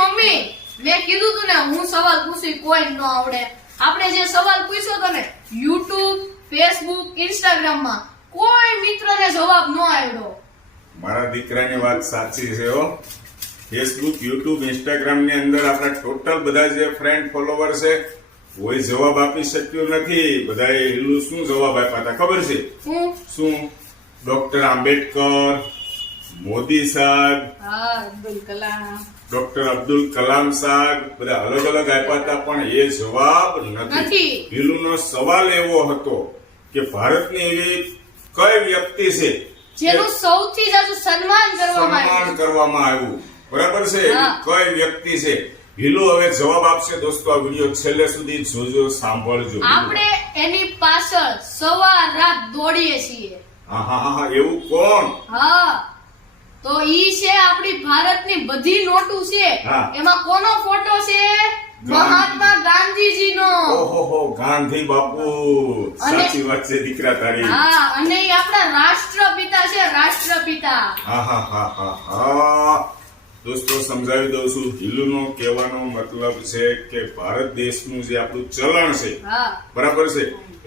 Mummy મેં કીધું તું ને હું સવાલ પૂછી કોઈ ન આવડે. આપણે જે સવાલ પૂછ્યો તો ને YouTube, Facebook, Instagram માં કોઈ મિત્રને જવાબ ન આવ્યો. મારા દીકરાની વાત સાચી છે હો. ફેસબુક, યુટ્યુબ, ઇન્સ્ટાગ્રામ ની અંદર આપણા ટોટલ બધા જે ફ્રેન્ડ ફોલોવર છે કોઈ જવાબ આપી શક્યું નથી. બધાએ એલું શું જવાબ આપ્યા હતા ખબર છે? શું? ડોક્ટર આંબેડકર, મોદી સાહેબ, ડોક્ટર અબ્દુલ કલામ સાહેબ, બધા અલગ અલગ આપ્યા હતા, પણ એ જવાબ નથી. હિલુનો સવાલ એવો હતો કે ભારતની એવી કઈ વ્યક્તિ છે જેનું સૌથી વધુ સન્માન કરવામાં આવ્યું, બરાબર છે? કઈ વ્યક્તિ છે? હિલુ હવે જવાબ આપશે. દોસ્તો આ વિડીયો છેલ્લે સુધી જોજો, સાંભળજો. આપણે એની પાછળ સવાર રાત દોડીએ છીએ. હા, એવું કોણ? હા, તો ઈ છે આપણી ભારતની બધી નોટું છે, એમાં કોનો ફોટો છે? મહાત્મા ગાંધીજીનો. ઓહો, ગાંધી બાપુ. સાચી વાત છે દીકરા તારી. હા, અને ઈ આપણા રાષ્ટ્રપિતા છે, રાષ્ટ્રપિતા. હા. દોસ્તો સમજાવી દઉં છું. હિલુનો કહેવાનો મતલબ છે કે ભારત દેશનું જે આપણું ચલણ છે, બરાબર છે,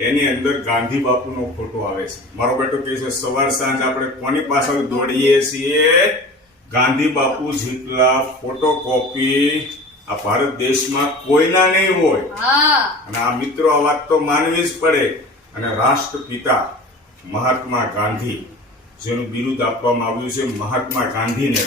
એની અંદર ગાંધી બાપુનો ફોટો આવે છે. મારો બેટો કહે છે સવાર સાંજ આપણે કોની પાછળ દોડીએ છીએ? ગાંધી બાપુ જેટલા ફોટોકોપી આ ભારત દેશમાં કોઈના નહીં હોય. અને આ મિત્રો આ વાત તો માનવી જ પડે. અને રાષ્ટ્રપિતા મહાત્મા ગાંધી, જેનું બિરુદ આપવામાં આવ્યું છે મહાત્મા ગાંધીને,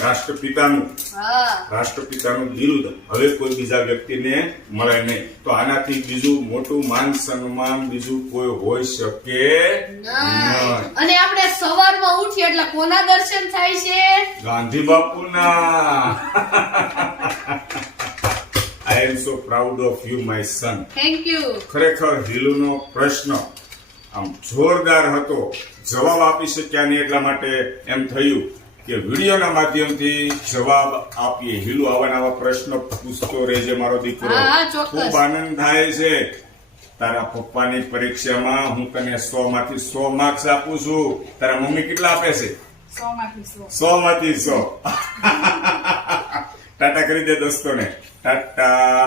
રાષ્ટ્રપિતાનું બિરુદ હવે કોઈ બીજા વ્યક્તિને મળે નહીં. તો આનાથી બીજું મોટું માન સન્માન બીજું કોઈ હોઈ શકે નહીં. અને આપણે સવારમાં ઉઠીએ એટલે કોના દર્શન થાય છે? ગાંધી બાપુના. I am so proud of you, my son. Thank you. ખરેખર હિલુનો પ્રશ્ન આમ જોરદાર હતો. જવાબ આપી શક્યા નહીં એટલા માટે એમ થયું કે વિડીયોના માધ્યમથી જવાબ આપીએ. હિલુ આવા પ્રશ્ન પૂછતો રહેજે મારો દીકરો. ખૂબ આનંદ થાય છે. તારા પપ્પાની પરીક્ષામાં હું તને 100 માંથી 100 માર્ક્સ આપું છું. તારા મમ્મી કેટલા આપે છે? 100 માંથી 100. ટાટા કરી દે દોસ્તોને. ટાટા.